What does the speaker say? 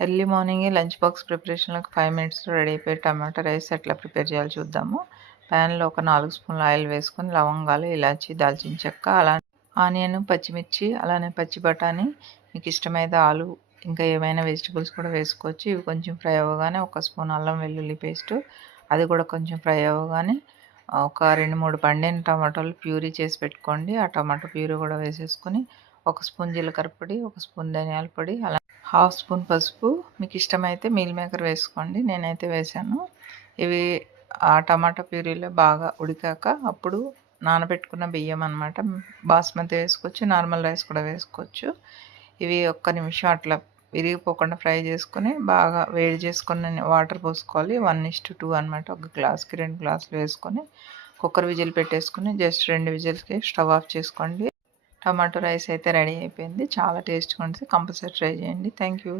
Early మార్నింగే lunch box ప్రిపరేషన్లోకి five మినిట్స్లో రెడీ అయిపోయి టమాటా రైస్ ఎట్లా ప్రిపేర్ చేయాలో చూద్దాము. ప్యాన్లో ఒక నాలుగు స్పూన్ల ఆయిల్ వేసుకొని లవంగాలు ఇలాచి దాల్చిన చెక్క అలా ఆనియన్ పచ్చిమిర్చి అలానే పచ్చి బఠానీ మీకు ఇష్టమైతే ఆలు ఇంకా ఏమైనా వెజిటబుల్స్ కూడా వేసుకోవచ్చు. ఇవి కొంచెం ఫ్రై అవ్వగానే ఒక స్పూన్ అల్లం వెల్లుల్లి పేస్ట్ అది కూడా కొంచెం ఫ్రై అవ్వగానే ఒక రెండు మూడు పండిన టమాటాలు ప్యూరీ చేసి పెట్టుకోండి. ఆ టమాటో ప్యూరీ కూడా వేసేసుకొని ఒక స్పూన్ జీలకర్ర పొడి ఒక స్పూన్ ధనియాల పొడి అలా హాఫ్ స్పూన్ పసుపు. మీకు ఇష్టమైతే మీల్ మేకర్ వేసుకోండి. నేనైతే వేసాను ఇవి ఆ టమాటా ప్యూరీలో బాగా ఉడికాక అప్పుడు నానబెట్టుకున్న బియ్యం అనమాట బాస్మతి వేసుకోవచ్చు నార్మల్ రైస్ కూడా వేసుకోవచ్చు. ఇవి ఒక్క నిమిషం అట్లా విరిగిపోకుండా ఫ్రై చేసుకొని బాగా వేడి చేసుకుని వాటర్ పోసుకోవాలి. వన్ ఇస్ట్ టూ అనమాట ఒక గ్లాస్కి రెండు గ్లాసులు వేసుకొని కుక్కర్ విజిల్ పెట్టేసుకొని జస్ట్ రెండు విజిల్స్కి స్టవ్ ఆఫ్ చేసుకోండి. టమాటో రైస్ అయితే రెడీ అయిపోయింది. చాలా టేస్ట్గా ఉంటుంది కంపల్సరీ ట్రై చేయండి. Thank you